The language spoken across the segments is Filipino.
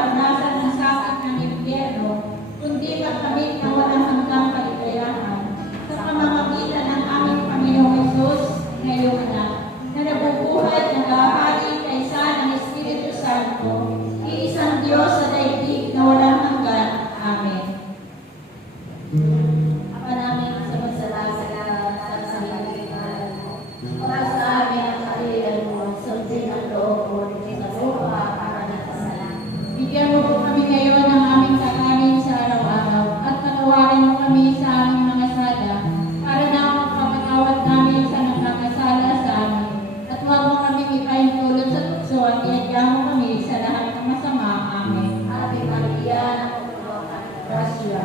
maranasan ang sakit ng impyerno, kundi magkamit ng walang hanggang kaligayahan sa pamamagitan ng aming Panginoong Hesus, ngayong anak, na nabubuhay at naghahari kaysa ng Espiritu Santo, iisang Diyos sa daigdig na walang hanggan. Amen. Apa namin sa masalasala sa hinihingan mo, para sa amin ang kalilan mo, sundin ang loob mo, sa lupa para nagkasalan. Bigyan mo po kami ngayon ng aming kakanin sa araw-araw, at patawarin mo kami sa aming mga sala, para na magpapatawad namin sa nakakasala sa amin. At huwag mo kami ipahintulot sa tukso at iadya mo kami sa lahat ng masama. Amen. Ave Maria, napupuno ka ng grasya.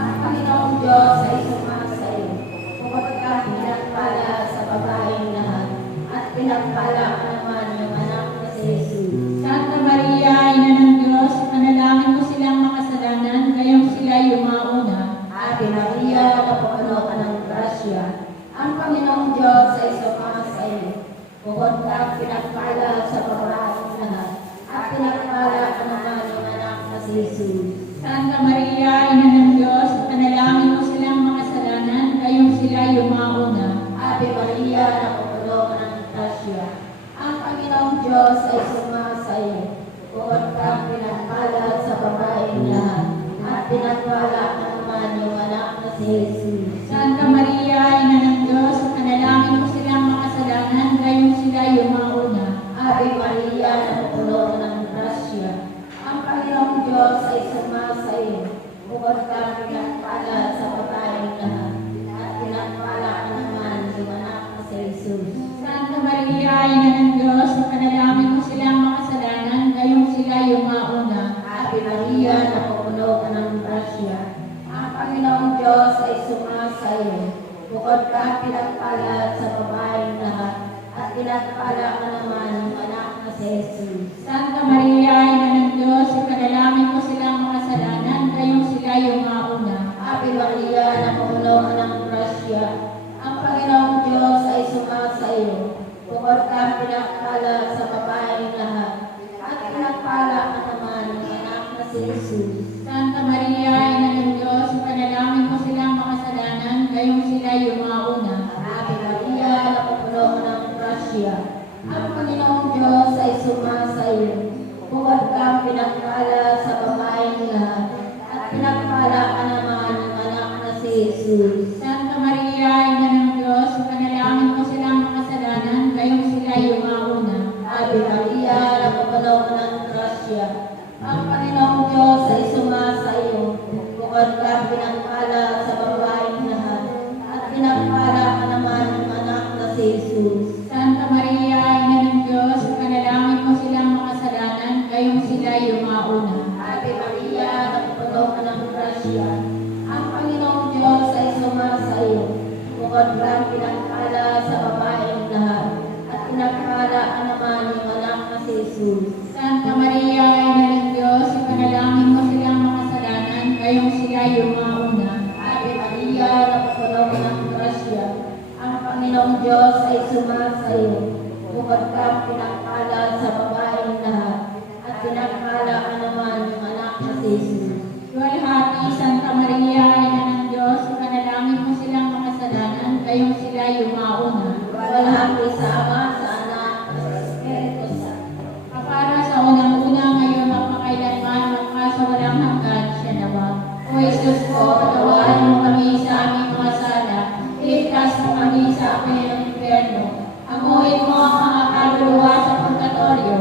Ang Panginoong Diyos ay sumasa sa iyo. Bukod ka pinagpala sa babaeng lahat, at pinagpala ka naman yung anak na si Jesus. Santa Maria, Ina ng Diyos, panalangin mo silang makasalanan, gayong sila yumauna. Ave Maria, napupuno ka ng grasya. Ang Panginoong Diyos ay sumasa sa iyo. Bukod ka pinagpala sa babaeng lahat, at pinagpala ka naman yung anak na si Jesus. Santa Maria, Ina ng Diyos, panalangin mo silang makasalanan, gayong sila yumauna. Ave Maria, napupuno ka ng grasya. Ang Panginoong Diyos ay sumasa sa iyo. Bukod ka pinagpala sa babaeng lahat, at pinagpala ka naman yung anak na si Jesus. Santa Maria, Ina ng Diyos, panalangin mo silang makasalanan, gayong sila yumauna. Ave Maria, napupuno ka ng grasya. Ang Panginoong Diyos ay sumasa sa iyo. Bukod ka pinagpala sa babaeng lahat, at pinagpala ka naman yung anak na si Jesus. Santa Maria, Ina ng Diyos, panalangin mo silang makasalanan, gayong sila yumauna. Ave Maria, napupuno ka ng grasya. Ang Panginoong Diyos ay sumasa sa iyo. Bukod ka pinagpala sa babaeng lahat, at pinagpala ka naman yung anak na si Jesus. Santa Maria, Ina ng Diyos, ipanalangin mo silang makasalanan, gayong sila yumauna. Ave Maria, napupuno ka ng grasya. Ang Panginoong Diyos ay sumasa sa iyo. Bukod ka pinagpala sa babaeng lahat, at pinagpala ka naman yung anak na si Jesus. Santa Maria, Ina ng Diyos, ipanalangin mo silang makasalanan, gayong sila yumauna. Ave Maria, napupuno ka ng grasya. Ang Panginoong Diyos ay sumasa sa iyo. Bukod ka pinagpala sa babaeng lahat, at pinagpala ka naman yung anak na si Jesus. Santa Maria, Ina ng Diyos, ipanalangin mo silang makasalanan, gayong sila yumauna. Ave Maria, napupuno ka ng grasya. Ang Panginoong Diyos ay sumasa sa iyo. Bukod ka pinagpala sa babaeng lahat, at pinagpala ka naman yung anak na si Jesus. Santa Maria, Ina ng Diyos, ipanalangin mo silang makasalanan, gayong sila yumauna. Ave Maria, napupuno ka ng grasya. Ang Panginoong Diyos ay sumasa sa iyo. Bukod ka pinagpala sa babaeng lahat, at pinagpala ka naman yung anak na si Jesus. Santa Maria, Ina ng Diyos, ipanalangin mo silang makasalanan, gayong sila yumauna. Ave Maria, napupuno ka ng grasya. Ang Panginoong Diyos ay sumasa sa iyo. Bukod ka pinagpala sa babaeng lahat, at pinagpala ka naman yung anak na si Jesus. Luwalhati, Santa Maria, Ina ng Diyos, ipanalangin mo silang makasalanan, gayong sila yumauna. Luwalhati sa Ama, sa Anak, at sa Espiritu Santo. Kapara sa unang-una, ngayon, magpakailanman, magkasawalang hanggan, siya nawa. O Jesus ko, patawarin mo kami sa aming mga sala, iligtas mo kami sa api ng impyerno. Amuhin mo ang mga kaluluwa sa purgatorio,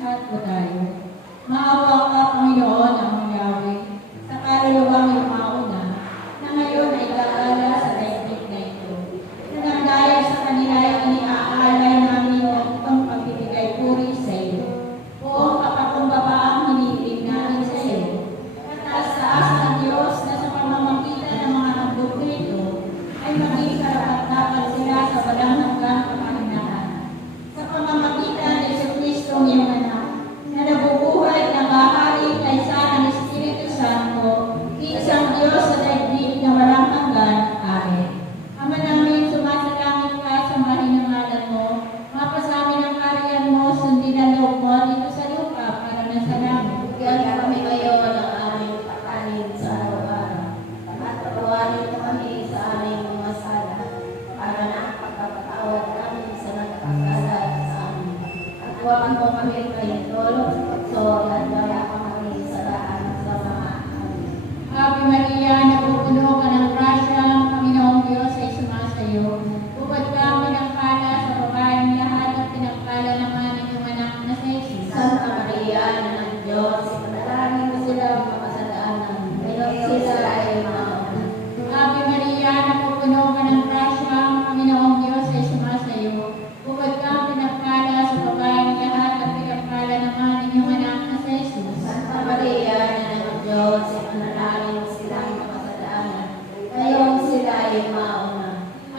Lahat po tayo. Maawa ka, Panginoon, ang Yahweh, sa kaluluwang yumauna, na ngayon ay gagala sa daigdig na ito. Na nang dahil sa kanila ay iniaalay namin ang itong pagbibigay puri sa iyo. Buong kapakumbaba ang hinihiling namin sa iyo. Taas-taas ng Diyos na sa pamamagitan ng mga handog nito ay maging karapat-dapat sila sa walang hanggang kapahinahan. Sa pamamagitan ni Jesucristo ang iyong anak, na nabubuhay at nangahari kaysa ng Espiritu Santo, isang Diyos sa daigdig na walang hanggan. Amen. Ama namin, sumasalangit ka, sambahin ang ngalan mo, mapasamin ang kaharian mo, sundin ang loob mo dito sa lupa para nasa langit. Bigyan kami ngayon ng aming pagkain sa araw-araw. At patawarin mo kami sa aming mga sala, para na ang pagkapatawad namin sa nagkakasala sa amin. At huwag mo kami kaitulong sa pagsol at gaya kami sa daan sa mga amin. Ave Maria, napupuno ka ng grasya, ang Panginoong Diyos ay sumasayo. Bukod ka ang pinagpala sa babaeng lahat at pinagpala naman ang iyong anak na si Jesus. Santa Maria, Ina ng Diyos, ipanalangin mo sila ang makasalanan. Ngayon sila ay mauna. Ave Maria, napupuno ka ng grasya, ang Panginoong Diyos ay sumasayo. Bukod ka ang pinagpala sa babaeng lahat at pinagpala naman ang iyong anak na si Jesus. Santa Maria, Ina ng Diyos, ipanalangin mo sila ang makasalanan. Ngayon sila ay mauna.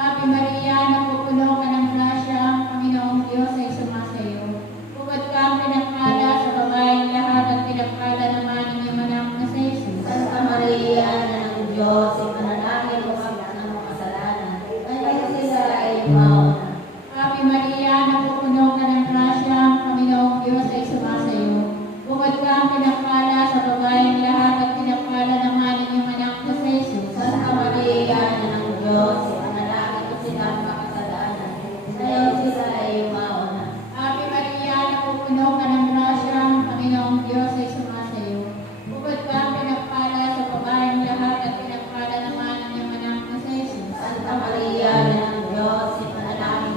Ave Maria, napupuno ka ng grasya, ang Panginoong Diyos ay sumasayo. Bukod ka ang pinagpala sa babaeng lahat at pinagpala naman ang iyong anak na si Jesus. Santa Maria, Ina ng Diyos, ipanalangin mo sila ng makasalanan. Ngayon sila ay mauna. Ave Maria, napupuno ka ng grasya, ang Panginoong Diyos ay sumasayo. Bukod ka ang pinagpala sa babaeng lahat at pinagpala naman ang iyong anak na si Jesus. Santa Maria, Ina ng Diyos, ipanalangin mo sila ng makasalanan. Ngayon sila ay mauna. Ave Maria, napupuno ka ng grasya, ang Panginoong Diyos ay sumasayo. Bukod ka ang pinagpala sa babaeng lahat at pinagpala naman ang iyong anak na si Jesus. Santa Maria, Ina ng Diyos, ipanalangin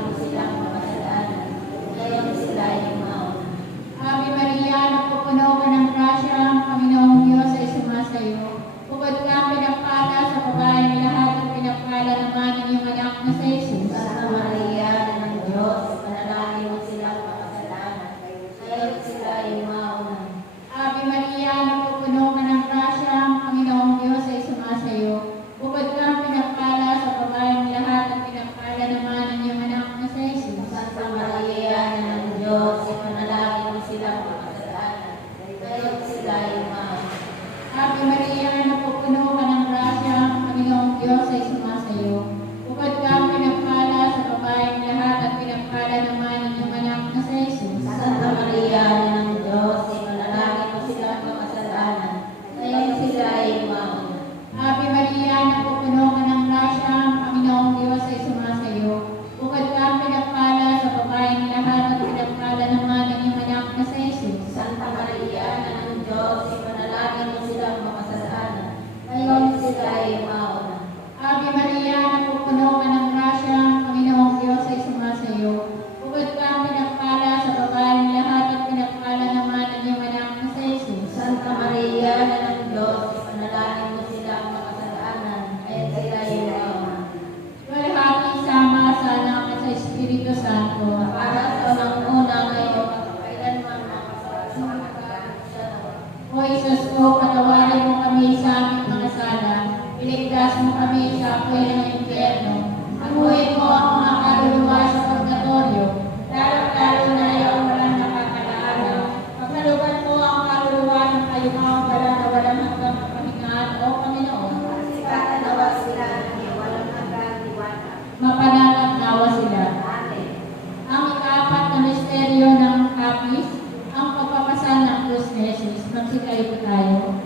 mapananaw sila. Ang ikaapat na misteryo ng kapis, ang pagpapasal ng krus ni Jesus. Magsikay po tayo.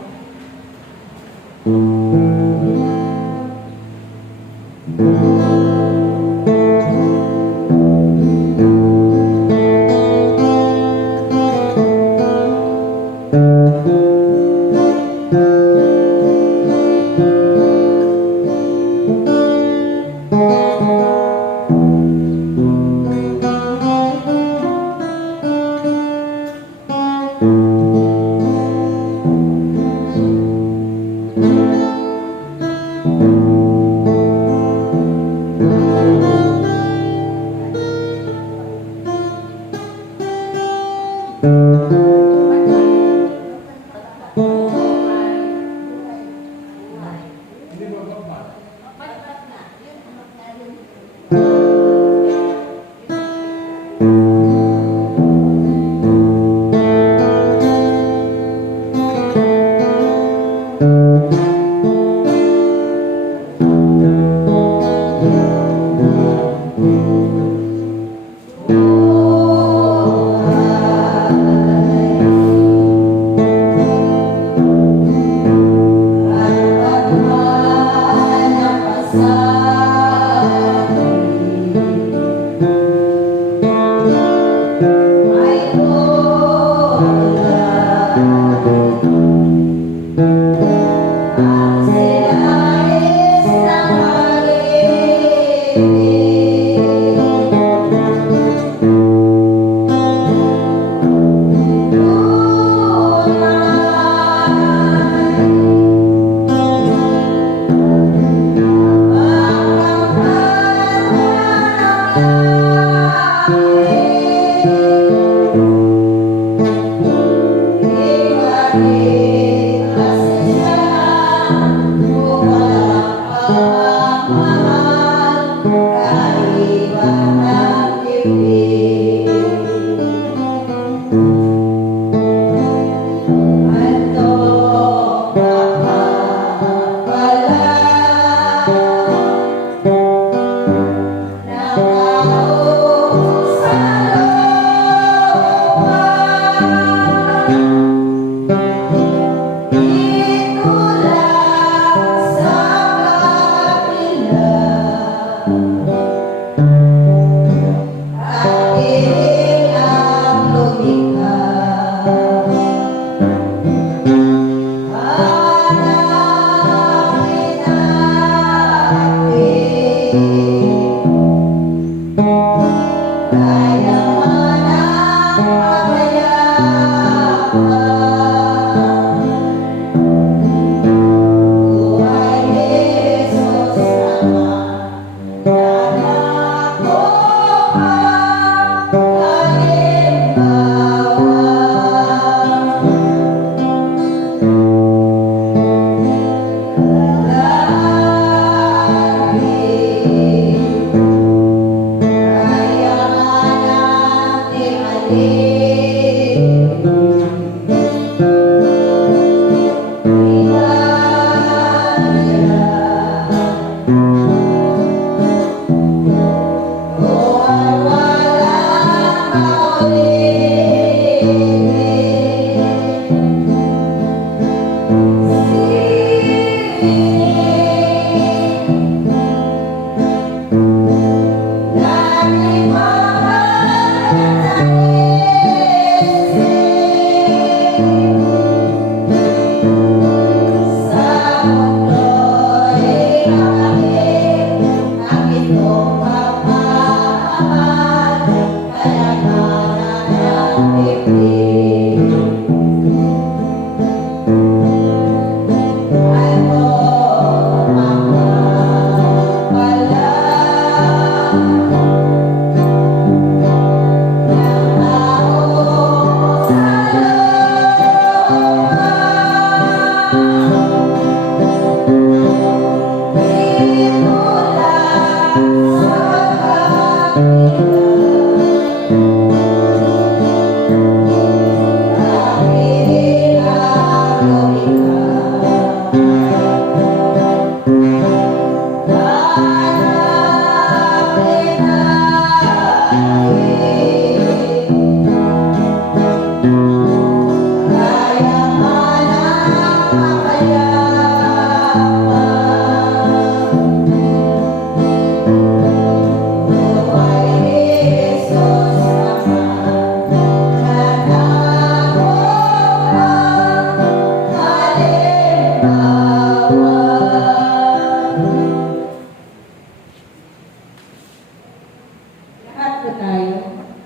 po tayo.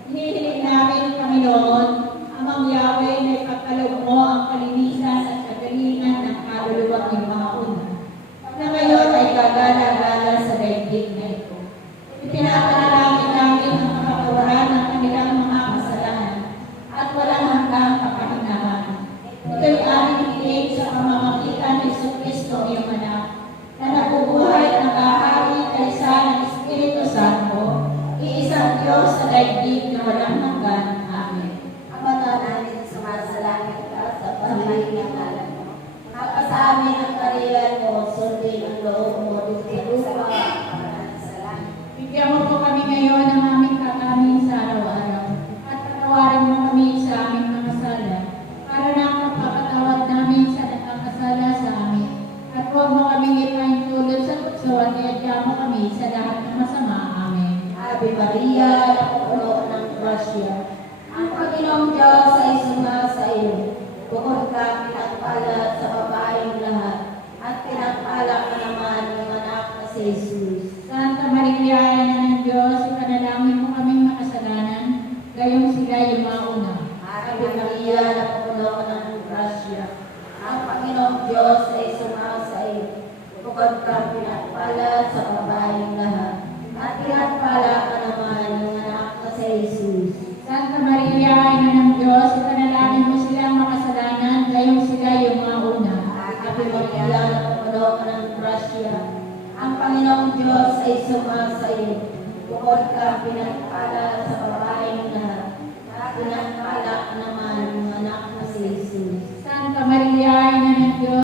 Hinihiling namin, Panginoon, Amang Yahweh na ipagkaloob mo ang kalinisan at kagalingan ng kaluluwang iyong mga una, na ngayon ay gagala-gala sa daigdig na ito. Ipinapanalangin namin ang kapatawaran ng kanilang mga kasalanan at walang hanggang kapahinahan. Ito'y aming hiling sa pamamagitan ni Jesucristo, iyong anak, na nabubuhay at nakahari kaysa ng Espiritu Santo, iisang Diyos sa daigdig na walang hanggan. Amen. Ama namin sumasalangit ka sa pamahiin ng ngalan mo. Mapasa amin ang kariyan mo, sundin ang loob mo dito sa lupa at sa langit. Bigyan mo po kami ngayon ng aming kakanin sa araw-araw at patawarin mo kami sa aming mga sala para na ang pagpapatawad namin sa nagkakasala sa amin. At huwag mo kaming ipahintulot sa tukso at iadya mo kami sa lahat ng masama. Amen. Ave Maria, napupuno ng grasya. Ang Panginoong Diyos ay sumasa iyo. Bukod ka pinagpala sa babaeng lahat, at pinagpala ka naman ng anak na si Jesus. Santa Maria, Ina ng Diyos, ipanalangin mo kaming makasalanan, gayong sila yung mauna. Ave Maria, napupuno ng grasya. Ang Panginoong Diyos ay sumasa iyo. Bukod ka pinagpala sa babaeng lahat, at pinagpala ka naman ng anak na si Jesus. Santa Maria, Ina ng Diyos, ipanalangin mo silang makasalanan, gayong sila yung mauna. Ave Maria, napupuno ka ng grasya. Ang Panginoong Diyos ay sumasa iyo. Bukod ka pinagpala sa babaeng lahat, at pinagpala ka naman ng anak na si Jesus. Santa Maria, Ina ng Diyos,